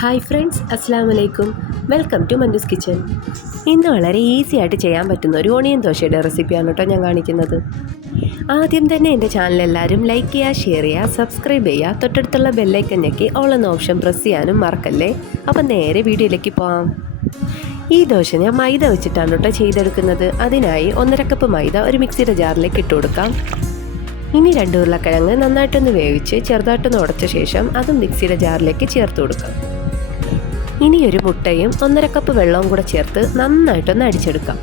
Hi friends, അസ്സലാമു അലൈക്കും. Welcome to Mandu's kitchen. ഇന്ന് വളരെ ഈസി ആയിട്ട് ചെയ്യാൻ പറ്റുന്ന ഒരു ഓണിയൻ ദോശയുടെ റെസിപ്പിയാണ് കേട്ടോ ഞാൻ കാണിക്കുന്നത്. ആദ്യം തന്നെ എൻ്റെ ചാനൽ എല്ലാവരും ലൈക്ക് ചെയ്യുക, ഷെയർ ചെയ്യുക, സബ്സ്ക്രൈബ് ചെയ്യുക, തൊട്ടടുത്തുള്ള ബെല്ലൈക്കൻ ഞെക്കി ഓൾ എന്ന ഓപ്ഷൻ പ്രസ് ചെയ്യാനും മറക്കല്ലേ. അപ്പം നേരെ വീഡിയോയിലേക്ക് പോകാം. ഈ ദോശ ഞാൻ മൈദ വെച്ചിട്ടാണ് കേട്ടോ ചെയ്തെടുക്കുന്നത്. അതിനായി 1.5 കപ്പ് മൈദ ഒരു മിക്സിയുടെ ജാറിലേക്ക് ഇട്ട് കൊടുക്കാം. ഇനി 2 ഉരുളക്കിഴങ്ങ് നന്നായിട്ടൊന്ന് വേവിച്ച് ചെറുതായിട്ടൊന്ന് ഉടച്ച ശേഷം അതും മിക്സിയുടെ ജാറിലേക്ക് ചേർത്ത് കൊടുക്കാം. ഇനി ഒരു മുട്ടയും 1.5 കപ്പ് വെള്ളവും കൂടെ ചേർത്ത് നന്നായിട്ടൊന്ന് അടിച്ചെടുക്കാം.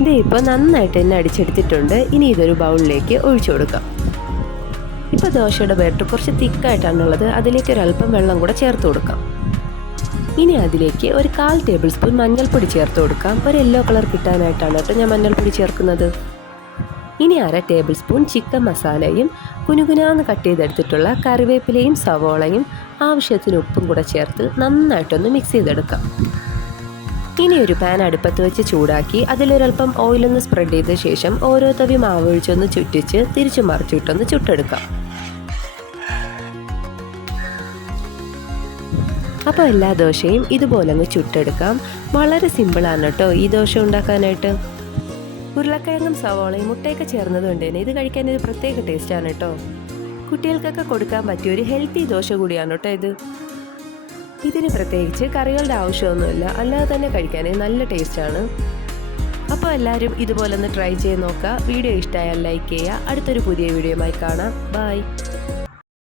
ഇത് ഇപ്പോൾ നന്നായിട്ട് തന്നെ അടിച്ചെടുത്തിട്ടുണ്ട്. ഇനി ഇതൊരു ബൗളിലേക്ക് ഒഴിച്ചു കൊടുക്കാം. ഇപ്പോൾ ദോശയുടെ ബാറ്റർ കുറച്ച് തിക്കായിട്ടാണുള്ളത്. അതിലേക്ക് ഒരല്പം വെള്ളം കൂടെ ചേർത്ത് കൊടുക്കാം. ഇനി അതിലേക്ക് ഒരു 1/4 ടേബിൾ സ്പൂൺ മഞ്ഞൾപ്പൊടി ചേർത്ത് കൊടുക്കാം. ഒരു യെല്ലോ കളർ കിട്ടാനായിട്ടാണ് കേട്ടോ ഞാൻ മഞ്ഞൾപ്പൊടി ചേർക്കുന്നത്. ഇനി 1/2 ടേബിൾ സ്പൂൺ ചിക്കൻ മസാലയും കുനുകുനാന്ന് കട്ട് ചെയ്തെടുത്തിട്ടുള്ള കറിവേപ്പിലയും സവോളയും ആവശ്യത്തിന് ഉപ്പും കൂടെ ചേർത്ത് നന്നായിട്ടൊന്ന് മിക്സ് ചെയ്തെടുക്കാം. ഇനി ഒരു പാൻ അടുപ്പത്ത് വെച്ച് ചൂടാക്കി അതിലൊരൽപ്പം ഓയിലൊന്ന് സ്പ്രെഡ് ചെയ്ത ശേഷം ഓരോ തവി മാവ് ഒഴിച്ചൊന്ന് ചുറ്റിച്ച് തിരിച്ചു മറിച്ചിട്ടൊന്ന് ചുട്ടെടുക്കാം. അപ്പോൾ എല്ലാ ദോശയും ഇതുപോലെ അങ്ങ് ചുട്ടെടുക്കാം. വളരെ സിമ്പിളാണ് കേട്ടോ ഈ ദോശ ഉണ്ടാക്കാനായിട്ട്. ഉരുളക്കിഴങ്ങും സവോളയും മുട്ടയൊക്കെ ചേർന്നത് കൊണ്ട് തന്നെ ഇത് കഴിക്കാൻ ഒരു പ്രത്യേക ടേസ്റ്റാണ് കേട്ടോ. കുട്ടികൾക്കൊക്കെ കൊടുക്കാൻ പറ്റിയ ഒരു ഹെൽത്തി ദോശ കൂടിയാണ് കേട്ടോ ഇത്. ഇതിന് പ്രത്യേകിച്ച് കറികളുടെ ആവശ്യമൊന്നുമില്ല, അല്ലാതെ തന്നെ കഴിക്കാൻ നല്ല ടേസ്റ്റാണ്. അപ്പോൾ എല്ലാവരും ഇതുപോലെ ഒന്ന് ട്രൈ ചെയ്ത് നോക്കുക. വീഡിയോ ഇഷ്ടമായാൽ ലൈക്ക് ചെയ്യുക. അടുത്തൊരു പുതിയ വീഡിയോയുമായി കാണാം. ബൈ.